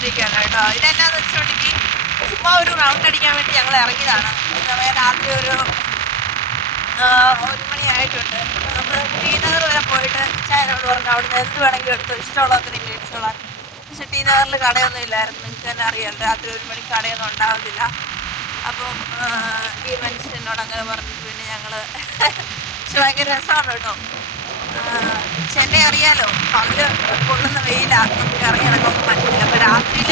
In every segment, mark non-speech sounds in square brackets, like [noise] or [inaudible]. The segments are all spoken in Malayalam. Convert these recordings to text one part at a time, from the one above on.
പോയിക്കൊണ്ടിരിക്കുകയാണ് കേട്ടോ. ഇതെന്നാന്ന് വെച്ചിട്ടുണ്ടെങ്കിൽ ചുമ്മാ ഒരു റൗണ്ട് അടിക്കാൻ വേണ്ടി ഞങ്ങൾ ഇറങ്ങിയതാണ്. സമയം രാത്രി ഒരു ഒരു മണിയായിട്ടുണ്ട് നമ്മൾ ടീനഗർ വരെ പോയിട്ട് ചായനോട് പറഞ്ഞു അവിടുന്ന് എന്ത് വേണമെങ്കിലും എടുത്തു ഇഷ്ടമുള്ളതിന് ഇഷ്ടമുള്ള. പക്ഷെ ടീനഗറിൽ കടയൊന്നും ഇല്ലായിരുന്നു. നിങ്ങൾക്ക് തന്നെ അറിയാം രാത്രി ഒരു മണിക്ക് കടയൊന്നും ഉണ്ടാവത്തില്ല. അപ്പം ഈ മനുഷ്യനോട് അങ്ങനെ പറഞ്ഞിട്ട് പിന്നെ ഞങ്ങൾ [laughs] പക്ഷെ ഭയങ്കര രസമാണ് കേട്ടോ. ചെന്നൈ അറിയാലോ പകൽ കൊള്ളുന്ന വെയിലാണ് നമുക്ക് ഇറങ്ങി നടക്കാൻ പറ്റില്ല അപ്പം രാത്രിയിൽ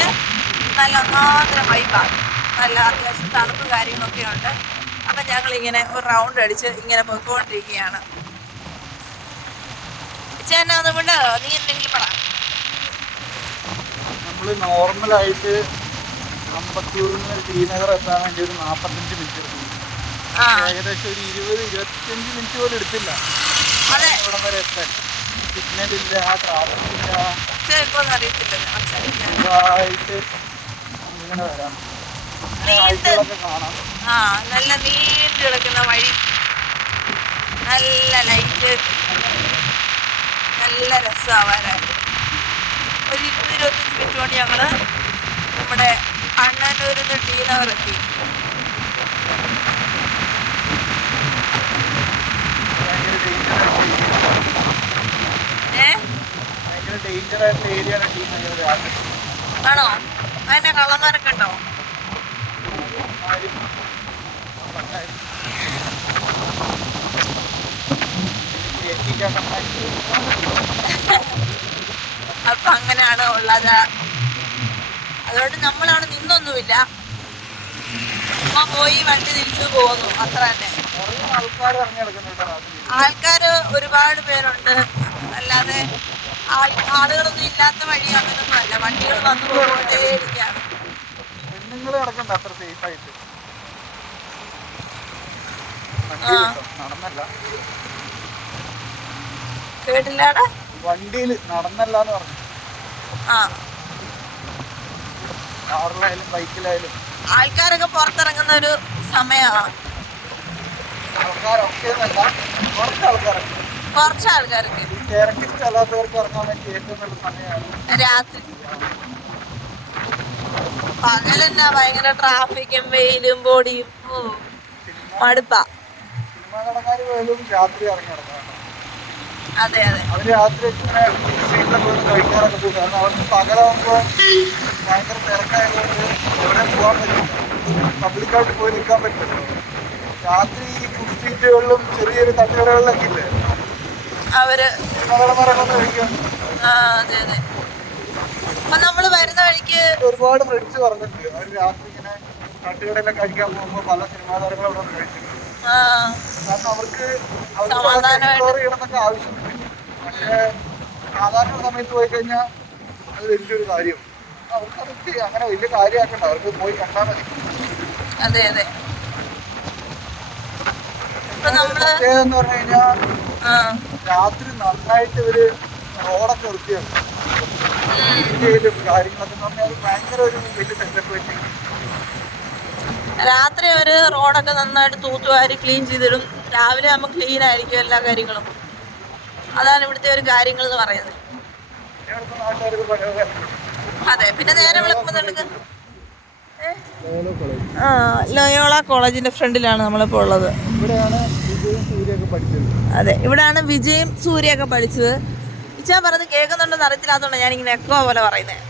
നല്ല ഒന്നാന്തര വൈബാണ് നല്ല അത്യാവശ്യം തണുപ്പ് കാര്യങ്ങളൊക്കെ ഉണ്ട്. അപ്പം ഞങ്ങളിങ്ങനെ ഒരു റൗണ്ട് അടിച്ച് ഇങ്ങനെ പോയിക്കൊണ്ടിരിക്കുകയാണ്. ചേന അതുകൊണ്ട് നീ എന്തെങ്കിലും പറ. നമ്മൾ നോർമലായിട്ട് അമ്പത്തൂരിൽ നിന്ന് ശ്രീനഗർ എത്താൻ വേണ്ടി ഒരു നാൽപ്പത്തഞ്ച് മിനിറ്റ് എടുക്കും. ഏകദേശം ഒരു ഇരുപത് ഇരുപത്തിയഞ്ച് മിനിറ്റ് പോലും എടുത്തില്ല. ഇവിടം വരെ എത്താൻ സിഗ്നൽ ഇല്ല ഇല്ല ചിലപ്പോൾ അറിയത്തില്ല സുഖമായിട്ട് ഇങ്ങനെ വരാം ആ നല്ല നീണ്ടു കിടക്കുന്ന വഴി. നല്ല ലൈറ്റ് നല്ല രസമാവാനായിട്ട് ഒരു ഇരുപത് ഇരുപത്തഞ്ച് മിനിറ്റ് കൊണ്ട് ഞങ്ങൾ നമ്മുടെ അണ്ണനൂരിൽ നിന്ന് ടീനവർ എത്തി ഭയങ്കര ഡേഞ്ചറായിട്ട് ഏ ഭയങ്കര ഡേഞ്ചറായിട്ടുള്ള ഏരിയ ആണ് രാത്രി ആണോ? അതിന്റെ കള്ളന്മാരൊക്കെ ഉണ്ടോ? അപ്പൊ അങ്ങനെയാണ് ഉള്ളത്. അതുകൊണ്ട് നമ്മളാണ് നിന്നൊന്നുമില്ല. അമ്മ പോയി വണ്ടി തിരിച്ചു പോകുന്നു. അത്ര തന്നെ. ആൾക്കാർ ഒരുപാട് പേരുണ്ട്. അല്ലാതെ ആളുകളൊന്നും ഇല്ലാത്ത വഴി അങ്ങനൊന്നും അല്ല വണ്ടികൾ വന്നു പെണ്ണുങ്ങൾ നടക്കണ്ട അത്ര സേഫ് ആയിട്ട്. നടന്നല്ല. കേട്ടില്ലാടാ? വണ്ടിയിൽ നടന്നല്ല എന്ന് പറഞ്ഞു. ആ. കാറിലായാലും ബൈക്കിലായാലും. ആൾക്കാരൊക്കെ പുറത്തിറങ്ങുന്ന ഒരു സമയമാണ് ആൾക്കാരൊക്കെ കുറച്ച് ആൾക്കാരൊക്കെ. കുറച്ച് ആൾക്കാർക്ക് ഈ അല്ലാത്തവർക്ക് ഇറങ്ങാൻ പറ്റിയ ഏറ്റവും നല്ല സമയമാണ്. രാത്രി. പകലെന്നാ ഭയങ്കര ട്രാഫിക്കും വെയിലും പൊടിയും. ഓ മടുപ്പാ. സിനിമാ നടന്മാർ പോലും രാത്രി ഇറങ്ങി അതെ അതെ. അവർ രാത്രി ഇങ്ങനെ വീട്ടിലൊക്കെ പോയി കഴിക്കാറൊക്കെ പോകും. കാരണം അവർക്ക് പകലാകുമ്പോൾ ഭയങ്കര തിരക്കായതുകൊണ്ട് എവിടെ പോകാൻ പറ്റില്ല. പബ്ലിക്കായിട്ട് പോയി നിൽക്കാൻ പറ്റില്ല. രാത്രി ഈ ഫുഡ് സ്ട്രീറ്റുകളിലും ചെറിയൊരു തട്ടുകടകളിലൊക്കെ ഇല്ലേ? അവർ ആ അതെ അതെ. അപ്പൊ നമ്മൾ വരുന്ന വഴിക്ക് ഒരുപാട് ഫ്രണ്ട്സ് പറഞ്ഞിട്ടുണ്ട് അവർ രാത്രി ഇങ്ങനെ തട്ടുകടയിലൊക്കെ കഴിക്കാൻ പോകുമ്പോൾ പല സിനിമാ താരങ്ങളും അവിടെ കഴിച്ചിട്ടുണ്ട് കാരണം അവർക്ക്. എക്സ്പ്ലോർ ചെയ്യണമെന്നൊക്കെ ആവശ്യമുണ്ട്. പക്ഷേ സാധാരണ സമയത്ത് പോയി കഴിഞ്ഞാൽ അത് വലിയൊരു കാര്യം. അവർക്ക് അതൊക്കെ അങ്ങനെ വലിയ കാര്യമാക്കണ്ട. അവർക്ക് പോയി കണ്ടാൽ മതി. അതെ അതെ. പ്രത്യേകത എന്ന് പറഞ്ഞു കഴിഞ്ഞാൽ രാത്രി നന്നായിട്ട് ഇവർ റോഡൊക്കെ വൃത്തിയാക്കും. ഇന്ത്യയിലും കാര്യങ്ങളൊക്കെ എന്ന് പറഞ്ഞാൽ അത് ഭയങ്കര ഒരു വലിയ സെറ്റപ്പ് വെച്ചിട്ട് രാത്രി അവർ റോഡൊക്കെ നന്നായിട്ട് തൂത്തുവാരി ക്ലീൻ ചെയ്തിടും. രാവിലെ ആകുമ്പോൾ ക്ലീൻ ആയിരിക്കും എല്ലാ കാര്യങ്ങളും. അതാണ് ഇവിടുത്തെ ഒരു കാര്യങ്ങൾ എന്ന് പറയുന്നത്. അതെ പിന്നെ നേരെ വിളക്കുമ്പോൾ ആ ലയോള കോളേജിന്റെ ഫ്രണ്ടിലാണ് നമ്മളിപ്പോൾ ഉള്ളത്. ഇവിടെയാണ് അതെ ഇവിടാണ് വിജയും സൂര്യയൊക്കെ പഠിച്ചത്. ഇച്ചാ പറഞ്ഞത് കേൾക്കുന്നുണ്ടെന്ന് അറിയത്തില്ലാത്തതുകൊണ്ട് ഞാനിങ്ങനെ എക്കോ പോലെ പറയുന്നത്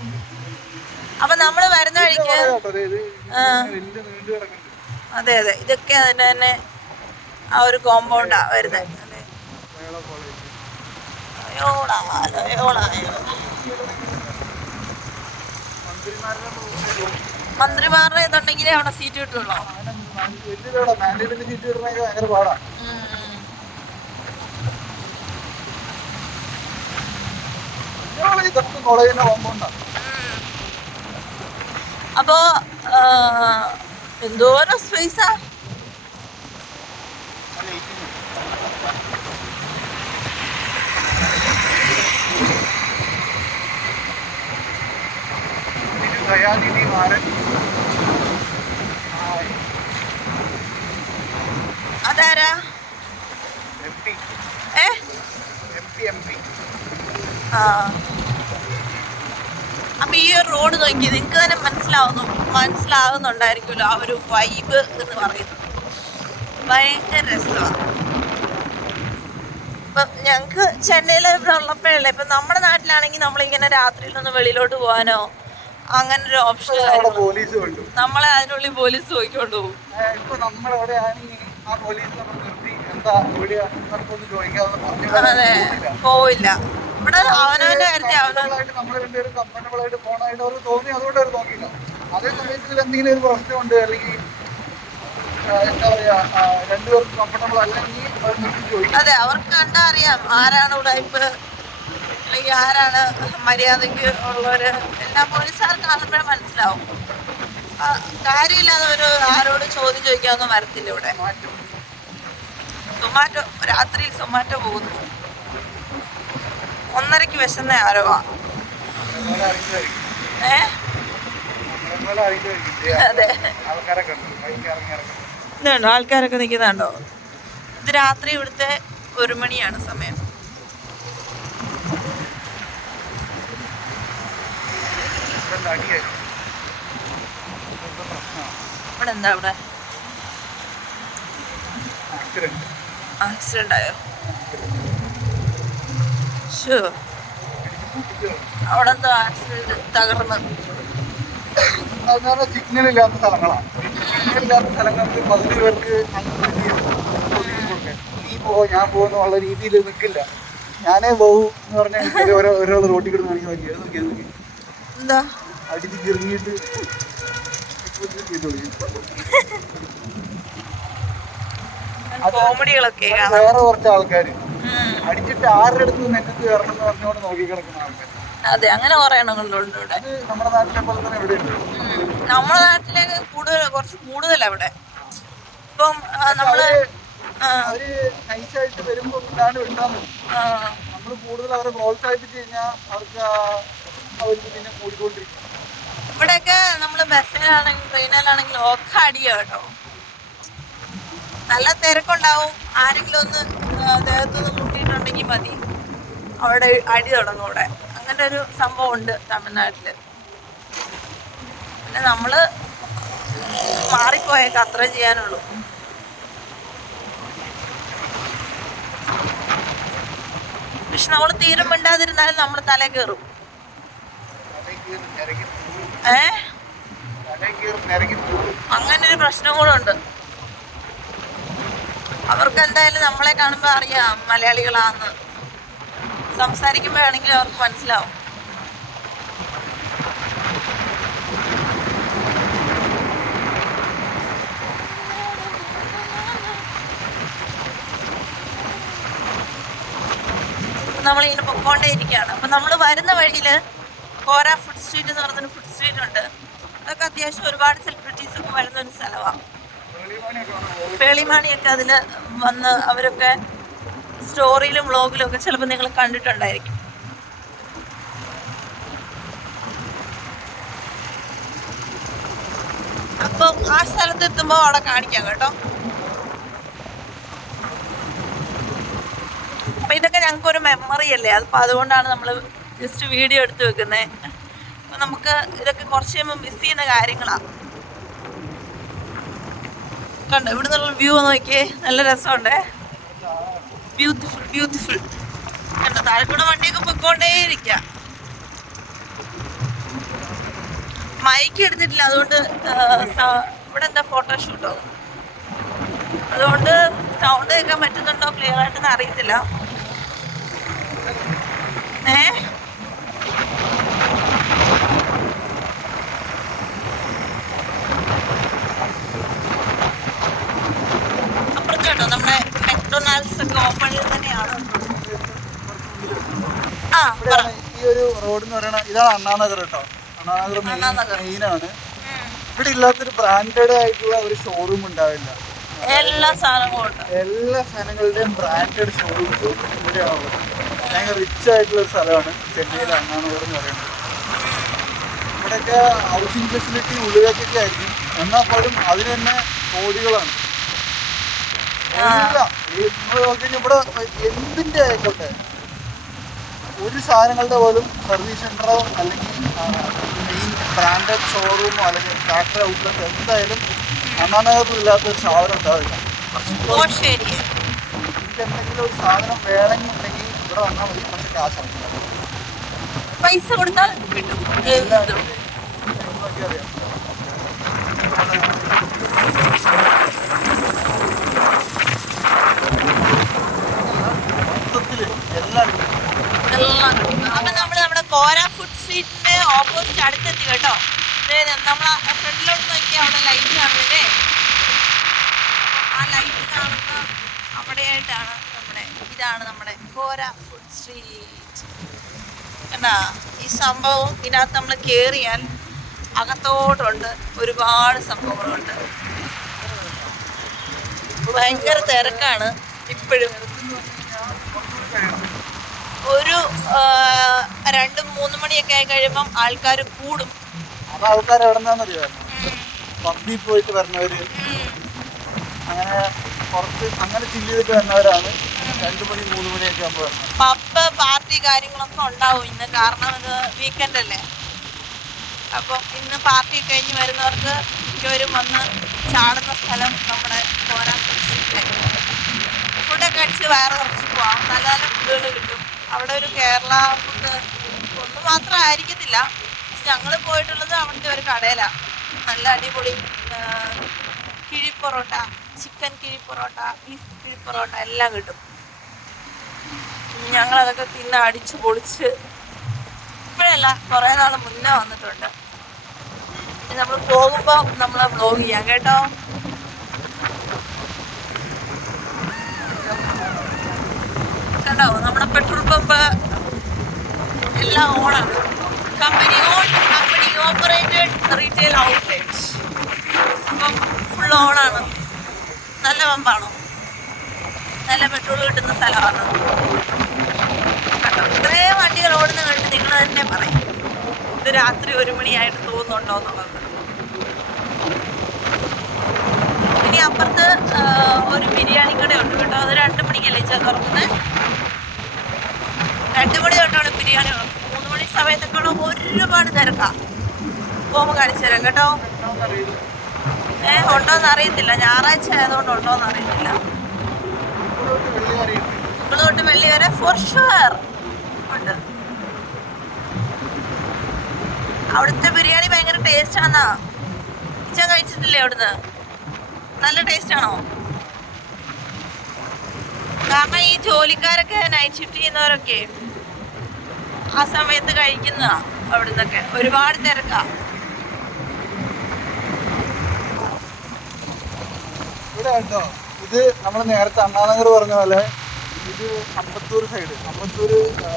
അപ്പൊ നമ്മൾ വരുന്ന വഴിക്ക് അതെ അതെ. ഇതൊക്കെ അതിന്റെ തന്നെ ആ ഒരു കോമ്പൗണ്ടാ വരുന്നത് അതെ ലയോള മന്ത്രിമാരുടെ ഇതുണ്ടെങ്കിലേ അവിടെ സീറ്റ് കിട്ടുള്ളൂ. അപ്പോ എന്തോരം സ്പേസാ ദയാനിധി മാരൻ അതാരാ എം പി. ഏ? M P M P. ആ. അപ്പൊ ഈ ഒരു റോഡ് നോക്കി നിങ്ങൾക്ക് തന്നെ മനസ്സിലാവുന്നു മനസ്സിലാവുന്നുണ്ടായിരിക്കുമല്ലോ ആ ഒരു വൈബ് എന്ന് പറയുന്നത്. ഭയങ്കര രസമാണ്. ഇപ്പം ഞങ്ങൾക്ക് ചെന്നൈയിൽ ഇവിടെ ഉള്ളപ്പോഴല്ലേ ഇപ്പം നമ്മുടെ നാട്ടിലാണെങ്കിൽ നമ്മളിങ്ങനെ രാത്രിയിലൊന്ന് വെളിയിലോട്ട് പോകാനോ അങ്ങനെ ഒരു ഓപ്ഷൻ നമ്മളെ അതിനുള്ളിൽ പോലീസ് പോയിക്കൊണ്ടു പോകും. അതെ പോവില്ല. ഇവിടെ അവനവന്റെ കാര്യത്തിൽ അവനവൻ അതേ സമയത്ത് ഇതിൽ എന്തെങ്കിലും ഒരു പ്രശ്നമുണ്ട് അല്ലെങ്കിൽ എന്താ പറയാ ആ, രണ്ടുപേർക്കും കംഫർട്ടബിൾ അല്ലെങ്കിൽ അതെ അവർക്ക് കണ്ടാ അറിയാം ആരാണ് ഉടായ്പ് അല്ലെങ്കിൽ ആരാണ് മര്യാദയ്ക്ക് ഉള്ളവര്. എല്ലാ പോലീസുകാർക്ക് കാണുമ്പോഴേ മനസ്സിലാവും. കാര്യമില്ലാതെ ഒരു ആരോട് ചോദ്യം ചോദിക്കാമെന്ന് വരത്തില്ല ഇവിടെ. സൊമാറ്റോ രാത്രിയിൽ സൊമാറ്റോ പോകുന്നു. ഒന്നരക്ക് വിശന്ന ആരവാ? ഏ? അതെ. ആൾക്കാരൊക്കെ നിൽക്കുന്നുണ്ടോ? ഇത് രാത്രി ഇവിടുത്തെ ഒരു മണിയാണ് സമയം. ഇവിടെ എന്താ ഇവിടെ ആക്സിഡന്റ് ആക്സിഡന്റ് ആയോ? ഷോ അവിടെ എന്തോ ആക്സിഡന്റ് തകർന്ന്. സാധാരണ സിഗ്നൽ ഇല്ലാത്ത സ്ഥലങ്ങളാണ്. സിഗ്നൽ ഇല്ലാത്ത സ്ഥലങ്ങൾക്ക് പകുതി പേർക്ക് അങ്ങ് തിരിയും. നീ ഞാൻ പോകുന്നുള്ള രീതിയിൽ നിൽക്കില്ല. ഞാനേ പോകൂ എന്ന് പറഞ്ഞാൽ ഓരോ ഒരാൾ റോട്ടിൽ കിടന്ന് കാണിക്കാൻ പറ്റിയ നോക്കി നോക്കി എന്താ? അടിച്ച് കിറങ്ങിയിട്ട് കോമഡികളൊക്കെ. വേറെ കുറച്ച് ആൾക്കാർ അടിച്ചിട്ട് ആരുടെ അടുത്ത് നെറ്റത്ത് കയറണം എന്ന് പറഞ്ഞുകൊണ്ട് നോക്കി കിടക്കുന്ന ആൾക്കാർ അതെ അങ്ങനെ കുറെ എണ്ണങ്ങളുണ്ട് ഇവിടെ. നമ്മുടെ നാട്ടിലെ പോലെ തന്നെ ഇവിടെ ഉണ്ട്. നമ്മുടെ കൂടുതൽ കുറച്ച് കൂടുതൽ അവിടെ ഇപ്പം നമ്മൾ ആ, അവർ നൈസായിട്ട് വരുമ്പോൾ ഇല്ലാണ്ട് വിട്ടാൽ മതി നമ്മൾ കൂടുതൽ അവരെ പ്രോത്സാഹിപ്പിച്ച് കഴിഞ്ഞാൽ അവർക്ക് ആ- അവർക്ക് പിന്നെ കൂടിക്കൊണ്ടിരിക്കും. ഇവിടെയൊക്കെ നമ്മൾ ബസ്സിലാണെങ്കിലും ട്രെയിനിലാണെങ്കിലും ഒക്കെ അടിയാ കേട്ടോ. നല്ല തിരക്കുണ്ടാവും. ആരെങ്കിലും ഒന്ന് ദേഹത്തുനിന്ന് ദേഹത്തൊന്ന് മുട്ടിയിട്ടുണ്ടെങ്കിൽ മതി. അവിടെ അടി തുടങ്ങും അവിടെ അങ്ങനെ ഒരു സംഭവം ഉണ്ട് തമിഴ്നാട്ടിൽ. പിന്നെ നമ്മൾ മാറിപ്പോയേക്ക് അത്ര ചെയ്യാനുള്ളൂ. പക്ഷെ നമ്മൾ തീരം മിണ്ടാതിരുന്നാലും നമ്മൾ തല കയറും ഏ? തലയ്ക്ക് അങ്ങനെ ഒരു പ്രശ്നം കൂടെ ഉണ്ട്. അവർക്ക് എന്തായാലും നമ്മളെ കാണുമ്പോൾ അറിയാം മലയാളികളാന്ന്. സംസാരിക്കുമ്പോഴാണെങ്കിൽ അവർക്ക് മനസ്സിലാവും. നമ്മളിങ്ങനെ പൊക്കോണ്ടേ ഇരിക്കുകയാണ്. അപ്പം നമ്മൾ വരുന്ന വഴിയിൽ കോര ഫുഡ് സ്ട്രീറ്റ് എന്ന് പറയുന്ന ഫുഡ് സ്ട്രീറ്റ് ഉണ്ട്. അതൊക്കെ അത്യാവശ്യം ഒരുപാട് സെലിബ്രിറ്റീസ് ഒക്കെ വരുന്ന ഒരു സ്ഥലമാണ് പേളിമാണിയൊക്കെ അതിൽ വന്ന് അവരൊക്കെ സ്റ്റോറിയിലും വ്ളോഗിലും ഒക്കെ ചിലപ്പോൾ നിങ്ങൾ കണ്ടിട്ടുണ്ടായിരിക്കും. അപ്പം ആ സ്ഥലത്ത് എത്തുമ്പോൾ അവിടെ കാണിക്കാം കേട്ടോ. അപ്പം ഇതൊക്കെ ഞങ്ങൾക്കൊരു മെമ്മറി അല്ലേ? അപ്പം അതുകൊണ്ടാണ് നമ്മൾ ജസ്റ്റ് വീഡിയോ എടുത്ത് വെക്കുന്നത് അപ്പം നമുക്ക് ഇതൊക്കെ കുറച്ച് കഴിയുമ്പോൾ മിസ് ചെയ്യുന്ന കാര്യങ്ങളാണ് കണ്ടോ ഇവിടെ നിന്നുള്ള വ്യൂ നോക്കിയേ. നല്ല രസമുണ്ടേ. ബ്യൂട്ടിഫുൾ ബ്യൂട്ടിഫുൾ കണ്ടോ താഴെക്കൂടെ വണ്ടിയൊക്കെ പൊയ്ക്കൊണ്ടേ ഇരിക്കാം മൈക്ക് എടുത്തിട്ടില്ല അതുകൊണ്ട് ഇവിടെ എന്താ ഫോട്ടോഷൂട്ടോ അതുകൊണ്ട് സൗണ്ട് കേൾക്കാൻ പറ്റുന്നുണ്ടോ ക്ലിയർ ആയിട്ടൊന്നും അറിയത്തില്ല. ഏ അപ്പുറത്ത് കേട്ടോ നമ്മുടെ മെക്ഡൊണാൾഡ്സ് ഒക്കെ ഓപ്പൺ ചെയ്ത് തന്നെയാണ് ആ പറ ഇവിടെയാണ് ഈ ഒരു റോഡ് എന്ന് പറയുന്നത് ഇതാണ് അണ്ണാനഗർ കേട്ടോ. അണ്ണാനഗർ. മെയിനാണ് ഉം. ഇവിടെ ഇല്ലാത്തൊരു ബ്രാൻഡഡ് ആയിട്ടുള്ള ഒരു ഷോറൂം ഉണ്ടാവില്ല. എല്ലാ സാധനങ്ങളും എല്ലാ സാധനങ്ങളുടെയും ബ്രാൻഡഡ് ഷോറൂംസ് ഇവിടെയാണ് ഭയങ്കര റിച്ച് ആയിട്ടുള്ള ഒരു സ്ഥലമാണ്. ചെന്നൈയിലെ അണ്ണാനഗർ എന്ന് പറയുന്നത്. ഇവിടെയൊക്കെ ഹൗസിംഗ് ഫെസിലിറ്റി ഉള്ളിലേക്കൊക്കെ ആയിരിക്കും എന്നാൽ പോലും അതിന് തന്നെ കോടികളാണ് ഇവിടെ എന്തിന്റെ ആയിക്കോട്ടെ? ഒരു സാധനങ്ങളുടെ പോലും സർവീസ് സെന്ററോ അല്ലെങ്കിൽ മെയിൻ ബ്രാൻഡഡ് ഷോറൂമോ അല്ലെങ്കിൽ ഫാക്ടറി ഔട്ട്ലെറ്റ് എന്തായാലും അണ്ണാനഗറിലില്ലാത്ത ഒരു സാധനം ഉണ്ടാവില്ല എനിക്ക് എന്തെങ്കിലും ഒരു സാധനം വേണമെന്നുണ്ടെങ്കിൽ ഇവിടെ വന്നാൽ മതി പക്ഷെ കാശ്. പൈസ കൊടുത്താൽ കിട്ടും എല്ലാം എന്തും. അപ്പൊ നമ്മൾ നമ്മുടെ കോര ഫുഡ് സ്ട്രീറ്റിന്റെ ഓപ്പോസിറ്റ് അടുത്തെത്തി കേട്ടോ. നമ്മൾ ഫ്രണ്ടിലോട്ട് നോക്കിയാൽ അവിടെ ലൈറ്റ് കാണുന്നില്ലേ? ആ ലൈറ്റ് കാണുന്ന അവിടെയായിട്ടാണ് നമ്മുടെ ഇതാണ് നമ്മുടെ കോര ഫുഡ് സ്ട്രീറ്റ് എന്നാ ഈ സംഭവം ഇതിനകത്ത് നമ്മൾ കയറിയാൽ അകത്തോട്ടുണ്ട്. ഒരുപാട് സംഭവങ്ങളുണ്ട്. ഭയങ്കര തിരക്കാണ് ഇപ്പോഴും. ഒരു രണ്ട് മൂന്ന് മണിയൊക്കെ ആയി കഴിയുമ്പം ആൾക്കാർ കൂടും. അപ്പൊ ആൾക്കാർ എവിടെ നിന്നാന്നറിയാമോ പബ്ബിൽ പോയിട്ട് വരുന്നവര്. അങ്ങനെ പുറത്ത് അങ്ങനെ ചില്ല് ചെയ്തിട്ട് വരുന്നവരാണ് രണ്ടു മണി മൂന്ന് മണിയൊക്കെ ആകുമ്പോൾ പബ്ബ് പാർട്ടി കാര്യങ്ങളൊക്കെ ഉണ്ടാവും ഇന്ന്. കാരണം ഇത് വീക്കെൻഡ് അല്ലേ? അപ്പം ഇന്ന് പാർട്ടി കഴിഞ്ഞ് വരുന്നവർക്ക് മിക്കവരും വന്ന് ചാടുന്ന സ്ഥലം നമ്മുടെ പോരാ ഫുഡൊക്കെ അടിച്ച് വയറ് കുറച്ച് പോവാം. നല്ല നല്ല ഫുഡുകൾ കിട്ടും. അവിടെ ഒരു കേരള ഫുഡ് ഒന്ന് മാത്രം ആയിരിക്കത്തില്ല ഞങ്ങൾ പോയിട്ടുള്ളത് അവിടുത്തെ ഒരു കടയിലാണ് നല്ല അടിപൊളി കിഴിപ്പൊറോട്ട കിഴി ചിക്കൻ കിഴിപ്പൊറോട്ട ബീഫ് കിഴിപ്പൊറോട്ട എല്ലാം കിട്ടും. ഞങ്ങളതൊക്കെ തിന്ന് അടിച്ച് പൊളിച്ച് ഇപ്പോഴല്ല കുറേ നാൾ മുന്നേ വന്നിട്ടുണ്ട്. നമ്മൾ പോകുമ്പോൾ നമ്മളെ വ്ലോഗ് ചെയ്യാം കേട്ടോ. കണ്ടോ നമ്മുടെ പെട്രോൾ പമ്പ് എല്ലാം ഓണാണ്. Company own company operated retail outlet അപ്പം ഫുൾ ഓണാണ്. നല്ല പമ്പാണോ. നല്ല പെട്രോൾ കിട്ടുന്ന സ്ഥലമാണ്. ഇത്രേ വണ്ടികൾ ഓടുന്ന കണ്ട് നിങ്ങൾ തന്നെ പറയും. ഇത് രാത്രി ഒരു മണിയായിട്ട് തോന്നുന്നുണ്ടോ എന്നുള്ളത്. ഇനി അപ്പുറത്ത് ഒരു ബിരിയാണി കടയുണ്ട് കേട്ടോ. അത് രണ്ട് മണിക്കല്ലേ ചാ തുറക്കുന്നത് രണ്ട് മണി തൊട്ടാണ് ബിരിയാണി. മൂന്ന് മണി സമയത്തൊക്കെ ഒരുപാട് തിരക്കാം. പോകുമ്പോൾ കാണിച്ചു തരാം കേട്ടോ. ഏ ഉണ്ടോന്ന് അറിയത്തില്ല. ഞായറാഴ്ച ആയതുകൊണ്ട് ഉണ്ടോന്ന് അറിയത്തില്ല. ഇവിടെ തൊട്ട് വെള്ളി വരെ ഫോർ ഷുവർ ഉണ്ട്. അവിടുത്തെ ബിരിയാണി ഭയങ്കര ടേസ്റ്റ് ആണെന്നാ. ഇച്ച കഴിച്ചിട്ടില്ലേ അവിടുന്ന്? നല്ല ടേസ്റ്റ് ആണോ? കാരണം ഈ ജോലിക്കാരൊക്കെ നൈറ്റ് ഷിഫ്റ്റ് ചെയ്യുന്നവരൊക്കെ ആ സമയത്ത് കഴിക്കുന്നതാ അവിടുന്നൊക്കെ. ഒരുപാട് തിരക്കാ. ഇവിടെ കേട്ടോ. ഇത് നമ്മൾ നേരത്തെ അണ്ണാനഗർ പറഞ്ഞ പോലെ ഇത് അമ്പത്തൂർ സൈഡ് അമ്പത്തൂർ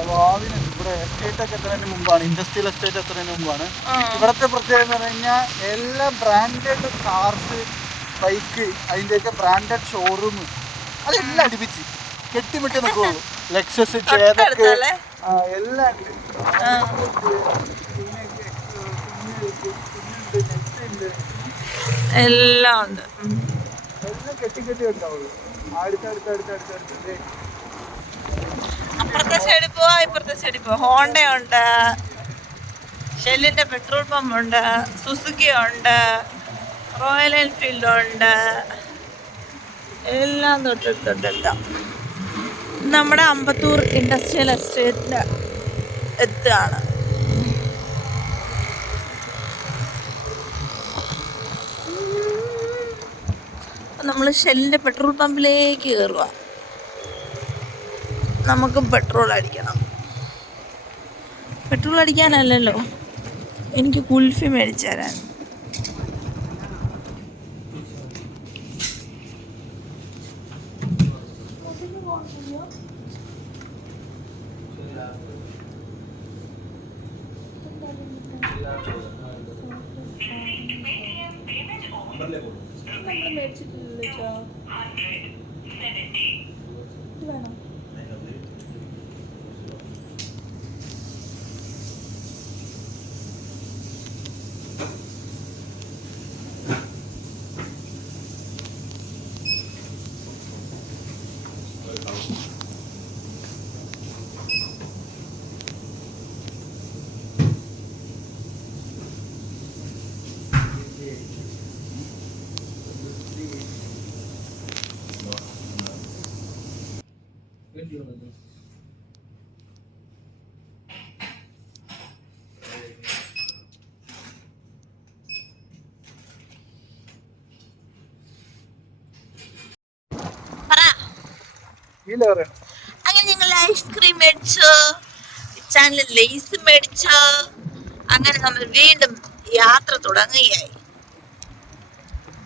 വാവിന് ഇവിടെ എസ്റ്റേറ്റ് ഒക്കെ എത്തുന്നതിന് മുമ്പാണ്. ഇൻഡസ്ട്രിയൽ എസ്റ്റേറ്റ് എത്തുന്നതിന് മുമ്പാണ്. ഇവിടുത്തെ പ്രത്യേകത എന്ന് പറഞ്ഞു കഴിഞ്ഞാൽ എല്ലാ ബ്രാൻഡഡ് കാർസ് ബൈക്ക് അതിന്റെയൊക്കെ ബ്രാൻഡഡ് ഷോറൂം അതെല്ലാം അടുപ്പിച്ച്. കെട്ടിമിട്ട് നിൽക്കുള്ളൂ ലക്ഷസ് ചേതക്ക് എല്ലാം എല്ലാം ഉണ്ട്. എല്ലാം കെട്ടി കെട്ടി ഉണ്ടാവുള്ളൂ. അടുത്തടുത്ത് അടുത്തടുത്ത് അടുത്ത് അപ്പുറത്തെ സൈഡിൽ പോവാ ഇപ്പുറത്തെ സൈഡിൽ പോവാ. ഹോണ്ട ഉണ്ട്. ഷെല്ലിന്റെ പെട്രോൾ പമ്പ് ഉണ്ട്. സുസുക്കി ഉണ്ട്. റോയൽ എൻഫീൽഡ് ഉണ്ട്. എല്ലാം തൊട്ടടുത്തൊട്ടെത്താം നമ്മുടെ അമ്പത്തൂർ ഇൻഡസ്ട്രിയൽ എസ്റ്റേറ്റിൽ എത്തുകയാണ്. നമ്മൾ ഷെല്ലിന്റെ പെട്രോൾ പമ്പിലേക്ക് കയറുക നമുക്ക് പെട്രോൾ അടിക്കണം. പെട്രോൾ അടിക്കാനല്ലല്ലോ. എനിക്ക് കുൽഫി മേടിച്ചു തരാൻ. പറ. ഇല്ല പറയാം അങ്ങനെ ഞങ്ങൾ ഐസ്ക്രീം മേടിച്ചു? ചാനൽ ലേസ് മേടിച്ചു? അങ്ങനെ നമ്മൾ വീണ്ടും യാത്ര തുടങ്ങുകയായി.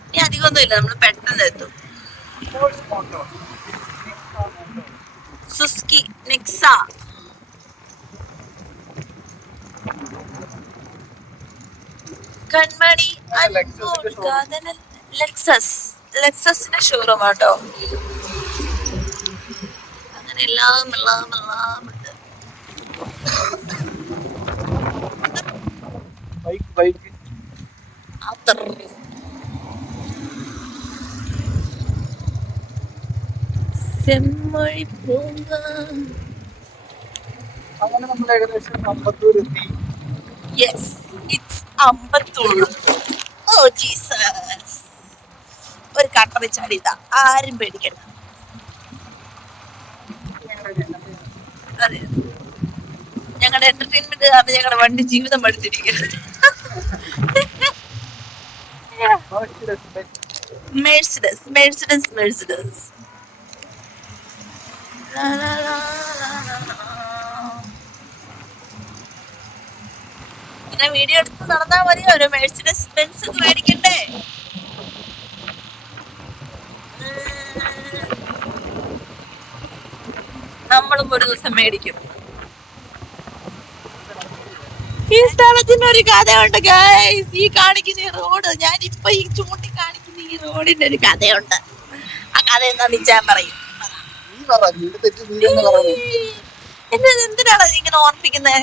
ഇനി അധികമൊന്നുമില്ല നമ്മൾ പെട്ടെന്ന് എത്തും. Suzuki Nexa. കൺമണി. ലെക്സസ് ലെക്സസിന്റെ ഷോറൂം ആട്ടോ. അങ്ങനെ എല്ലാം എല്ലാം എല്ലാം ഉണ്ട്. ബൈക്ക് ബൈക്ക് അത്ര പൂങ്ക അങ്ങനെ നമ്മൾ ഏകദേശം അമ്പത്തൂർ എത്തി yes it's Ambattur. Oh Jesus ഒരു കട്ടറി ചാടിയതാ ആരും പേടിക്കണ്ട. അതെ. ഞങ്ങളുടെ എന്റർടൈൻമെന്റ് കാരണം ഞങ്ങളുടെ വണ്ടി ജീവിതം പഠിച്ചിരിക്കുന്നത്. Mercedes, Mercedes, Mercedes. ഇങ്ങനെ വീഡിയോ എടുത്ത് നടന്നാ മതി. ഒരു മേഴ്സിഡസ് ബെൻസ് മേടിക്കണ്ടേ. നമ്മളും ഒരു ദിവസം മേടിക്കും. ഈ സ്ഥലത്തിന് ഒരു കഥയുണ്ട് ഗൈസ് ഈ കാണിക്കുന്ന റോഡ് ഞാൻ ഇപ്പൊ ഈ ചൂണ്ടി കാണിക്കുന്ന ഈ റോഡിന്റെ ഒരു കഥയുണ്ട്. ആ കഥ എന്താന്ന് ഞാൻ പറയും. പറ നിന്റെ തെറ്റ് നീ തന്നെ പറഞ്ഞു എന്നെ എന്തിനാണ് നീ ഇങ്ങനെ ഓർപ്പിക്കുന്നേ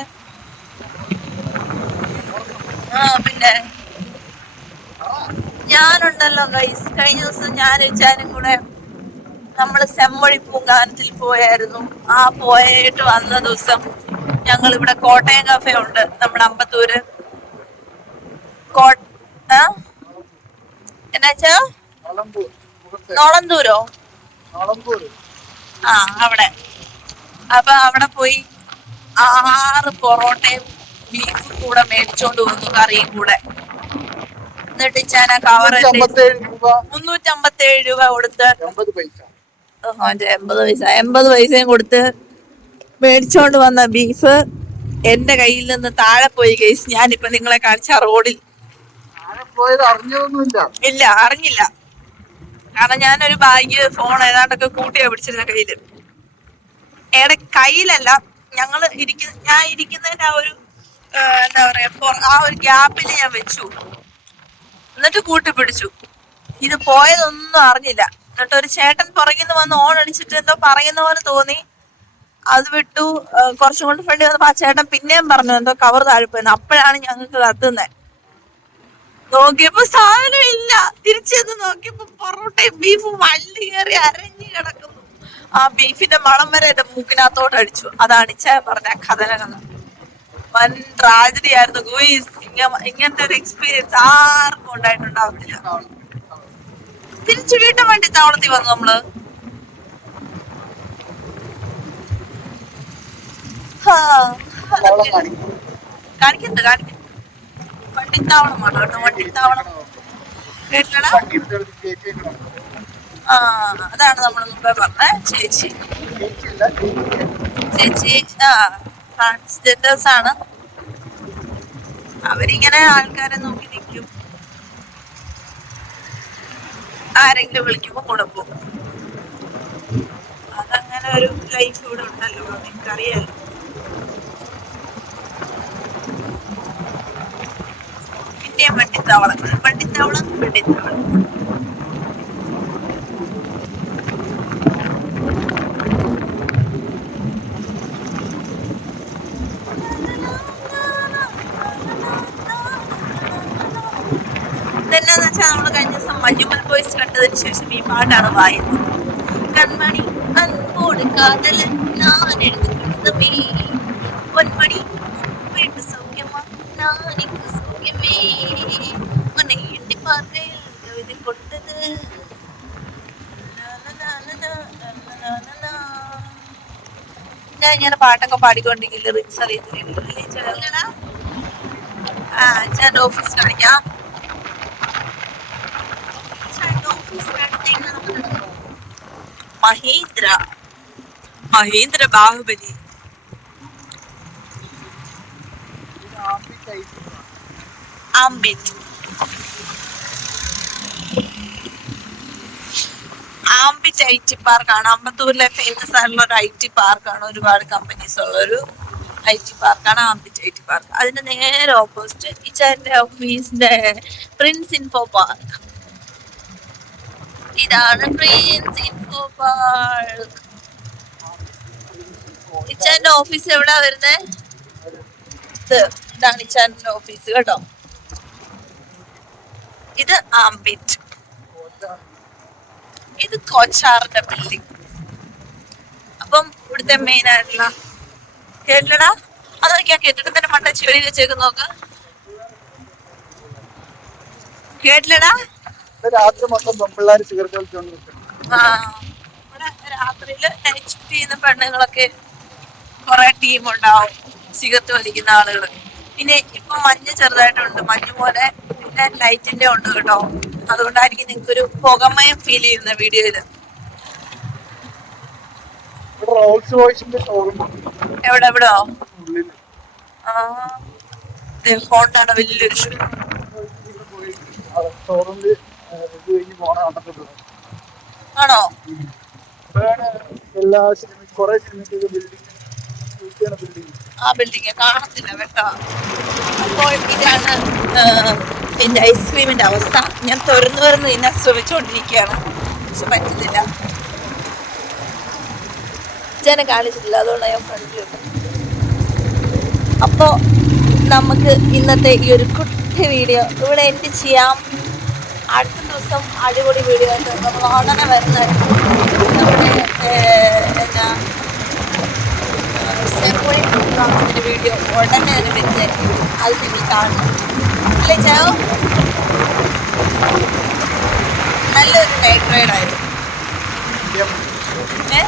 ആ പിന്നെ. ഞാനുണ്ടല്ലോ ഗൈസ് കഴിഞ്ഞ ദിവസം ഞാൻ ചാനും കൂടെ നമ്മൾ സെമ്മൊഴി പൂങ്കാനത്തിൽ പോയായിരുന്നു. ആ പോയിട്ട് വന്ന ദിവസം ഞങ്ങൾ ഇവിടെ കോട്ടയം കഫേ ഉണ്ട് നമ്മുടെ അമ്പത്തൂര്. മുഖത്ത്. നോളന്തൂരോ? ആ അവിടെ. അപ്പൊ അവിടെ പോയി ആറ് പൊറോട്ടയും ബീഫും കൂടെ മേടിച്ചോണ്ട് വന്നു കറിയും കൂടെ. എന്നിട്ട് ഞാൻ ആ കവർ മുന്നൂറ്റമ്പത്തേഴ് രൂപ. കൊടുത്ത് എൺപത് പൈസ. എൺപത് പൈസ. എൺപത് പൈസയും കൊടുത്ത് മേടിച്ചോണ്ട് വന്ന ബീഫ് എന്റെ കയ്യിൽ നിന്ന് താഴെ പോയി കേസ് ഞാനിപ്പൊ നിങ്ങളെ കാണിച്ച റോഡിൽ ഇല്ല അറിഞ്ഞില്ല. കാരണം ഞാനൊരു ബാഗ് ഫോൺ ഏതാണ്ടൊക്കെ കൂട്ടിയാ പിടിച്ചിരുന്ന കയ്യിൽ. എടെ കയ്യിലല്ല ഞങ്ങൾ ഇരിക്കുന്ന ഞാൻ ഇരിക്കുന്നതിന്റെ ആ ഒരു എന്താ പറയാ ആ ഒരു ഗ്യാപ്പിൽ ഞാൻ വെച്ചു. എന്നിട്ട് കൂട്ടി പിടിച്ചു. ഇത് പോയതൊന്നും അറിഞ്ഞില്ല. എന്നിട്ട് ഒരു ചേട്ടൻ പുറകിന്ന് വന്ന് ഓൺ അടിച്ചിട്ട് എന്തോ പറയുന്ന പോലെ തോന്നി. അത് വിട്ടു. കുറച്ചും കൊണ്ട് ഫ്രണ്ട് വന്നപ്പോ ആ ചേട്ടൻ പിന്നെയും പറഞ്ഞു എന്തോ കവർ താഴെ അപ്പോഴാണ് ഞങ്ങൾക്ക് കത്തുന്നത് നോക്കിയപ്പോ സാധനം ഇല്ല. തിരിച്ചെന്ന് നോക്കിയപ്പോ പൊറോട്ടയും ബീഫും വള്ളി കയറി അരഞ്ഞു കിടക്കുന്നു. ആ ബീഫിന്റെ മണം വരെ എന്റെ മൂക്കിനകത്തോട്ട് അടിച്ചു. അതാണ് ഇച്ച പറഞ്ഞ കഥനകൾ വൻ ട്രാജഡി ആയിരുന്നു ഗോയിസ് ഇങ്ങ ഇങ്ങനത്തെ ഒരു എക്സ്പീരിയൻസ് ആർക്കും ഉണ്ടായിട്ടുണ്ടാവത്തില്ല. തിരിച്ചു വീട്ടും വേണ്ടി താവളത്തിൽ വന്നു നമ്മൾ. ഹാ, കാണിക്കുന്നു കാണിക്കണ്ട് കാണിക്കണ്ട് വണ്ടിത്താവളമാണ് കേട്ടോ വണ്ടിത്താവളം. കേട്ടടാ ആ അതാണ് നമ്മൾ മുമ്പേ പറഞ്ഞേ ചേച്ചി. ചേച്ചി ആ ട്രാൻസ്ജെൻഡേഴ്സ് ആണ്. അവരിങ്ങനെ ആൾക്കാരെ നോക്കി നിൽക്കും ആരെങ്കിലും വിളിക്കുമ്പോ കൂടെ പോകും. അതങ്ങനെ ഒരു ലൈഫ് ഇവിടെ ഉണ്ടല്ലോ നിനക്കറിയാലോ. പിന്നെയും വണ്ടിത്താവളം വണ്ടിത്താവളം വെച്ചാൽ നമ്മൾ ബോയ്സ് കണ്ടതിന് ശേഷം ഈ പാട്ടാണ് വായുന്നത് കൺമണി ഞാൻ ഞാൻ ഇങ്ങനെ പാട്ടൊക്കെ പാടിക്കൊണ്ടിരിക്കില്ല റിക്സ് അറിയത്തില്ല? ആ ചേട്ടൻ ഓഫീസ് കാണിക്കാം. Mahindra. Mahindra Baahubali. Ambit Ambit I T പാർക്കാണ്. അമ്പത്തൂരിലെ ഫേമസ് ആയിട്ടുള്ള ഒരു ഐ ടി പാർക്കാണ്. ഒരുപാട് കമ്പനീസ് ഉള്ള ഒരു ഐ ടി പാർക്കാണ് ആംബിറ്റ് ഐ ടി പാർക്ക്. അതിന്റെ നേരെ ഓപ്പോസിറ്റ് ഇച്ചാന്റെ ഓഫീസിന്റെ പ്രിൻസ് ഇൻഫോ പാർക്ക് ഇതാണ് പ്രിൻസ് ഇൻഫോ പാർക്ക് ഇച്ചാന്റെ ഓഫീസ് എവിടാ വരുന്നേ? ഇത് ഇതാണ് ഇച്ചാന്റെ ഓഫീസ് കേട്ടോ. ഇത് ആംബിറ്റ് ഇത് കോച്ചാറിന്റെ ബിൽഡിംഗ് അപ്പം ഇവിടുത്തെ മെയിൻ ആയിട്ടുള്ള കേട്ടില്ലടാ? അതൊക്കെ ആ കെട്ടിടത്തിന്റെ മണ്ട ചെടി വെച്ചേക്ക് നോക്ക്. കേട്ടില്ലടാ? രാത്രി മൊത്തം പെമ്പിള്ളാർ സിഗരറ്റ് ആ ഇവിടെ രാത്രിയിൽ നൈറ്റ് ഷിഫ്റ്റ് ചെയ്യുന്ന പെണ്ണുങ്ങളൊക്കെ കുറെ ടീം ഉണ്ടാവും സിഗരറ്റ് വലിക്കുന്ന ആളുകൾ പിന്നെ ഇപ്പൊ മഞ്ഞ് ചെറുതായിട്ടുണ്ട്. മഞ്ഞ് പോലെ പിന്നെ ലൈറ്റിന്റെ ഉണ്ട് കേട്ടോ. അതുകൊണ്ടായിരിക്കും നിങ്ങൾക്ക് ഒരു പുകമയം ഫീൽ ചെയ്യുന്ന വീഡിയോയിൽ എവിടെ എവിടോ? ഹോണ്ടാണ് വലിയൊരു ആണോ? എല്ലാ സിനിമ കൊറേ ബിൽഡിംഗ് ആ ബിൽഡിങ് കാണത്തില്ല കേട്ടോ. അപ്പോൾ ഇതാണ് എന്റെ ഐസ്ക്രീമിന്റെ അവസ്ഥ. ഞാൻ തുറന്നു തുറന്ന് ഇതിനെ ശ്രമിച്ചുകൊണ്ടിരിക്കുകയാണ് പക്ഷെ പറ്റുന്നില്ല ജനം കാണിച്ചിട്ടില്ല. അതുകൊണ്ട് ഞാൻ ഫ്രണ്ടിൽ അപ്പോൾ നമുക്ക് ഇന്നത്തെ ഈ ഒരു കുട്ടി വീഡിയോ ഇവിടെ എൻഡ് ചെയ്യാം. അടുത്ത ദിവസം അടിപൊളി വീഡിയോ ആയിട്ട് നമ്മൾ ഉടനെ വരുന്ന നമ്മുടെ ഏർ, എന്നാ സെപ്പോയിന്റെ വീഡിയോ ഉടനെ തന്നെ വരുന്നതായിരിക്കും അത് നിങ്ങൾ കാണും അല്ലേ ചാവോ നല്ലൊരു നൈറ്റ് റൈഡായിരുന്നു ഏ